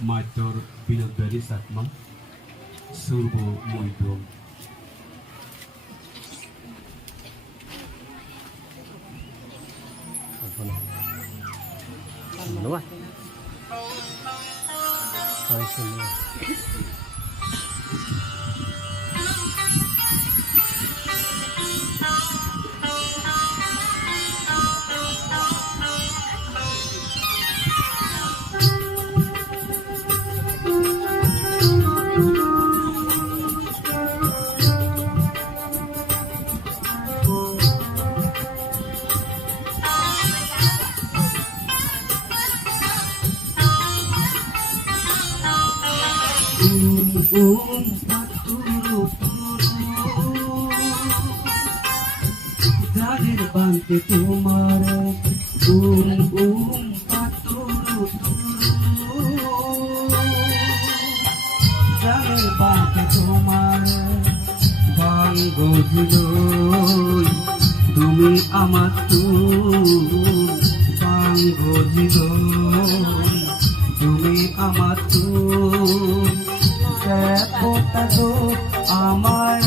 Mator Binodari Satmam Surbo Muidom Semua. Semua. Jalir bangke tumar paturu Jalir bangke tumar bang gojiloi tumi আমার bang gojiloi tumi আমার দেখোটা গো আমায়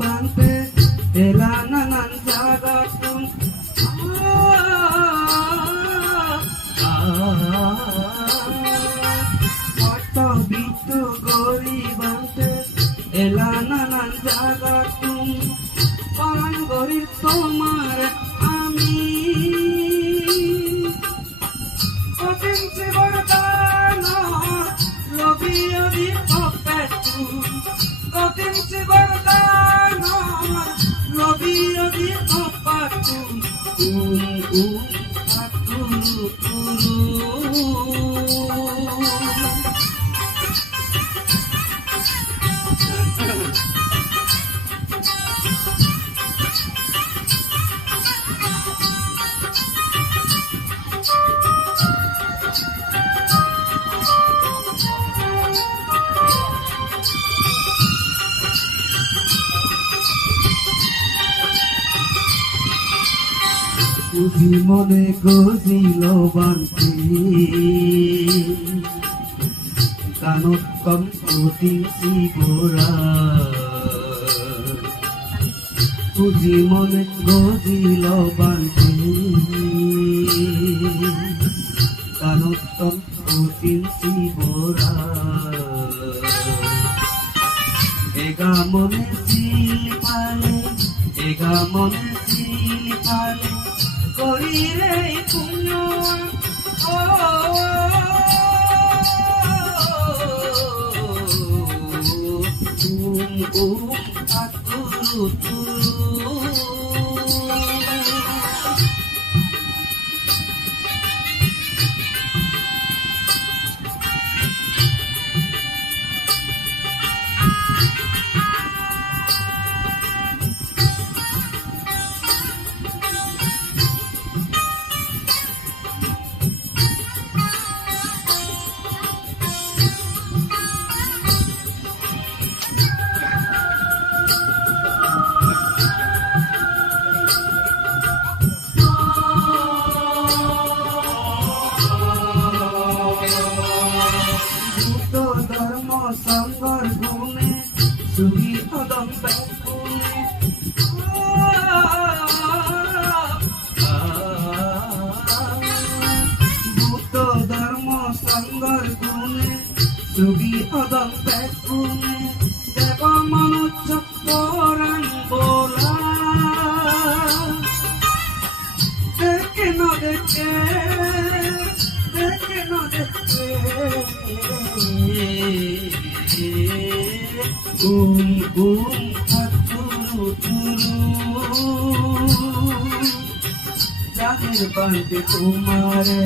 bangke elananan jagatum Oto bitu gori bangke elananan jagatum palan gorir tomar ami potensi bordana lobiyo di popetu potensi bordana lobiyo di popetu Uji mone gozilo banti kanot kam puting sigura Uji mone gozilo banti kanot kam puting sigura Ega mone silipale ega mone silipale Korire punyo aturu Sanggar gune sugi odong bekune Buto dharma sanggar gune sugi odong bekune Deva manusia orang bola Deke no deke আতুরু তুরু রাগের বাঁধে তোমারে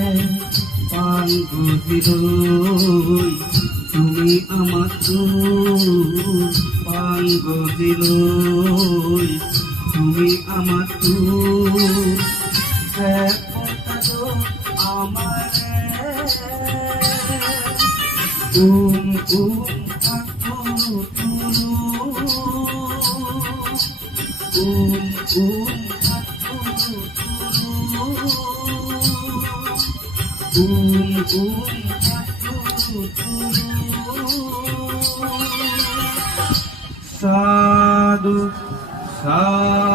পান গজিল তুমি আমার পান গজিল তুমি আমার আমারে আতুরু তুরু Sadhu, sadhu.